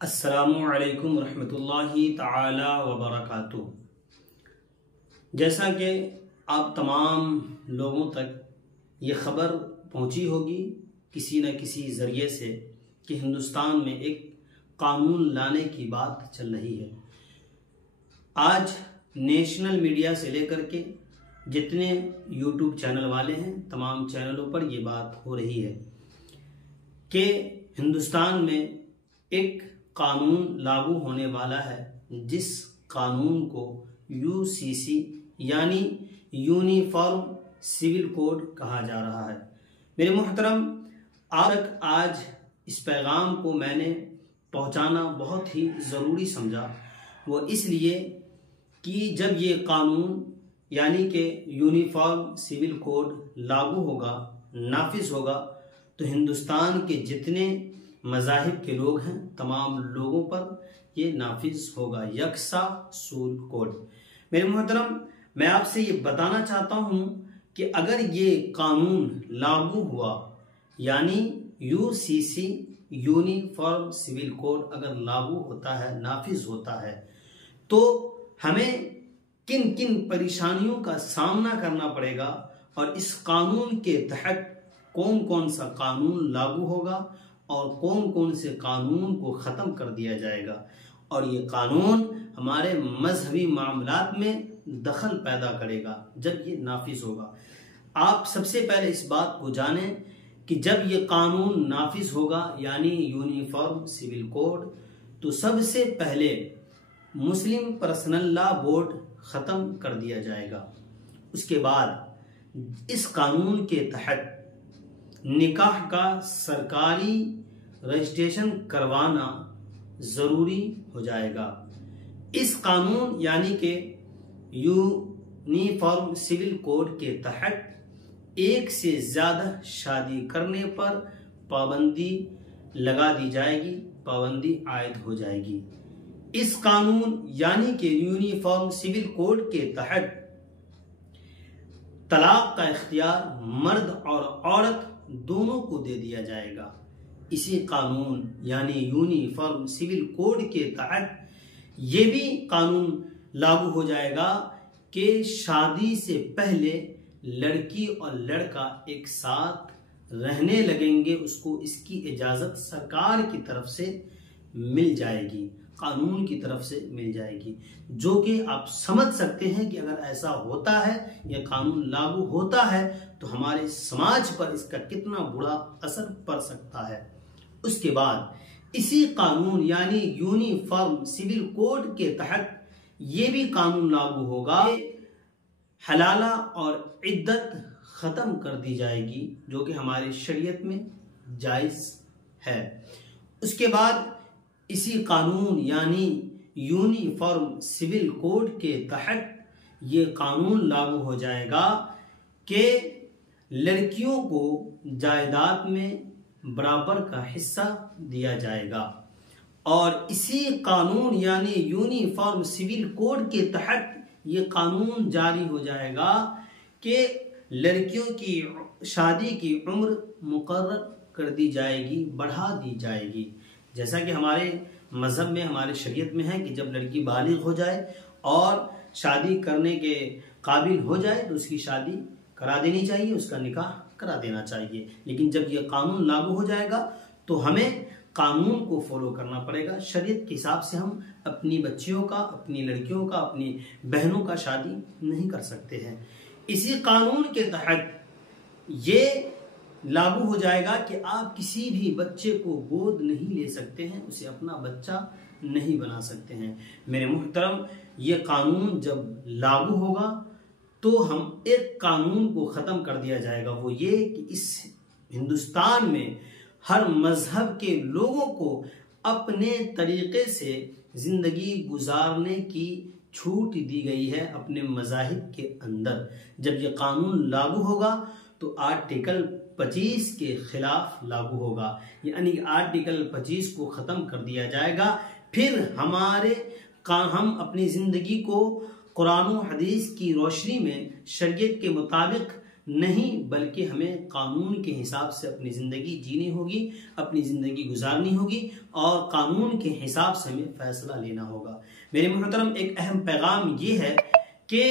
अस्सलामुअलैकुम रहमतुल्लाहि ताला व बरकातुहू। जैसा कि आप तमाम लोगों तक ये ख़बर पहुंची होगी किसी न किसी ज़रिए से कि हिंदुस्तान में एक कानून लाने की बात चल रही है। आज नेशनल मीडिया से लेकर के जितने यूट्यूब चैनल वाले हैं तमाम चैनलों पर ये बात हो रही है कि हिंदुस्तान में एक कानून लागू होने वाला है, जिस कानून को यूसीसी यानी यूनिफॉर्म सिविल कोड कहा जा रहा है। मेरे मोहतरम, आज इस पैगाम को मैंने पहुंचाना बहुत ही ज़रूरी समझा। वो इसलिए कि जब ये कानून यानी कि यूनिफॉर्म सिविल कोड लागू होगा, नाफिज होगा, तो हिंदुस्तान के जितने मज़ाहिब के लोग हैं तमाम लोगों पर ये नाफिज होगा, यकसा सूल कोड। मेरे मोहतरम, मैं आपसे ये बताना चाहता हूँ कि अगर ये कानून लागू हुआ यानी यूसीसी यूनिफॉर्म सिविल कोड अगर लागू होता है, नाफिज होता है, तो हमें किन किन परेशानियों का सामना करना पड़ेगा और इस कानून के तहत कौन कौन सा कानून लागू होगा और कौन कौन से कानून को ख़त्म कर दिया जाएगा, और ये कानून हमारे मजहबी मामलात में दखल पैदा करेगा जब ये नाफिज होगा। आप सबसे पहले इस बात को जानें कि जब ये कानून नाफिज होगा यानी यूनिफॉर्म सिविल कोड, तो सबसे पहले मुस्लिम पर्सनल लॉ बोर्ड ख़त्म कर दिया जाएगा। उसके बाद इस कानून के तहत निकाह का सरकारी रजिस्ट्रेशन करवाना ज़रूरी हो जाएगा। इस कानून यानी कि यूनिफॉर्म सिविल कोड के तहत एक से ज़्यादा शादी करने पर पाबंदी लगा दी जाएगी, पाबंदी आयद हो जाएगी। इस कानून यानी कि यूनिफॉर्म सिविल कोड के तहत तलाक का इख्तियार मर्द और औरत दोनों को दे दिया जाएगा। इसी कानून यानी यूनिफॉर्म सिविल कोड के तहत ये भी कानून लागू हो जाएगा कि शादी से पहले लड़की और लड़का एक साथ रहने लगेंगे, उसको इसकी इजाज़त सरकार की तरफ से मिल जाएगी, कानून की तरफ से मिल जाएगी। जो कि आप समझ सकते हैं कि अगर ऐसा होता है, यह कानून लागू होता है, तो हमारे समाज पर इसका कितना बुरा असर पड़ सकता है। उसके बाद इसी कानून यानी यूनिफॉर्म सिविल कोड के तहत ये भी कानून लागू होगा, हलाला और इद्दत ख़त्म कर दी जाएगी, जो कि हमारे शरीयत में जायज़ है। उसके बाद इसी कानून यानी यूनिफॉर्म सिविल कोड के तहत ये कानून लागू हो जाएगा कि लड़कियों को जायदाद में बराबर का हिस्सा दिया जाएगा। और इसी कानून यानी यूनिफॉर्म सिविल कोड के तहत ये कानून जारी हो जाएगा कि लड़कियों की शादी की उम्र मुकर्रर कर दी जाएगी, बढ़ा दी जाएगी। जैसा कि हमारे मज़हब में, हमारे शरीयत में है कि जब लड़की बालिग हो जाए और शादी करने के काबिल हो जाए तो उसकी शादी करा देनी चाहिए, उसका निकाह करा देना चाहिए। लेकिन जब यह कानून लागू हो जाएगा तो हमें कानून को फॉलो करना पड़ेगा। शरीयत के हिसाब से हम अपनी बच्चियों का, अपनी लड़कियों का, अपनी बहनों का शादी नहीं कर सकते हैं। इसी कानून के तहत ये लागू हो जाएगा कि आप किसी भी बच्चे को गोद नहीं ले सकते हैं, उसे अपना बच्चा नहीं बना सकते हैं। मेरे मुहतरम, ये कानून जब लागू होगा तो हम एक कानून को ख़त्म कर दिया जाएगा, वो ये कि इस हिंदुस्तान में हर मज़हब के लोगों को अपने तरीक़े से ज़िंदगी गुजारने की छूट दी गई है अपने मज़ाहिब के अंदर। जब ये कानून लागू होगा तो आर्टिकल 25 के खिलाफ लागू होगा, यानी आर्टिकल 25 को ख़त्म कर दिया जाएगा। फिर हम अपनी ज़िंदगी को कुरान और हदीस की रोशनी में शरीयत के मुताबिक नहीं, बल्कि हमें कानून के हिसाब से अपनी ज़िंदगी जीनी होगी, अपनी ज़िंदगी गुजारनी होगी और कानून के हिसाब से हमें फैसला लेना होगा। मेरे मोहतरम, एक अहम पैगाम ये है कि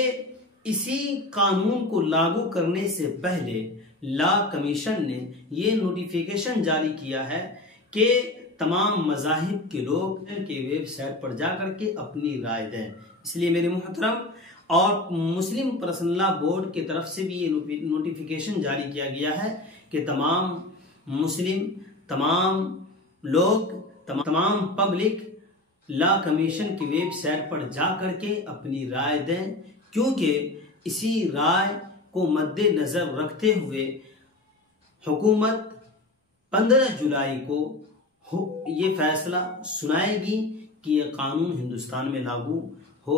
इसी कानून को लागू करने से पहले लॉ कमीशन ने ये नोटिफिकेशन जारी किया है कि तमाम मज़ाहिब के लोग के वेबसाइट पर जाकर के अपनी राय दें। इसलिए मेरे मोहतरम, और मुस्लिम पर्सनल लॉ बोर्ड की तरफ से भी ये नोटिफिकेशन जारी किया गया है कि तमाम मुस्लिम, तमाम लोग, तमाम पब्लिक लॉ कमीशन की वेबसाइट पर जाकर के अपनी राय दें, क्योंकि इसी राय को मद्देनजर रखते हुए हुकूमत 15 जुलाई को ये फैसला सुनाएगी कि यह कानून हिंदुस्तान में लागू हो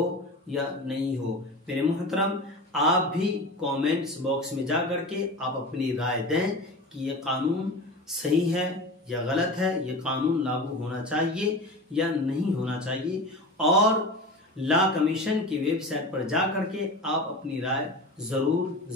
या नहीं हो। मेरे मोहतरम, आप भी कमेंट्स बॉक्स में जा करके आप अपनी राय दें कि यह कानून सही है या गलत है, ये कानून लागू होना चाहिए या नहीं होना चाहिए। और लॉ कमीशन की वेबसाइट पर जा करके आप अपनी राय ज़रूर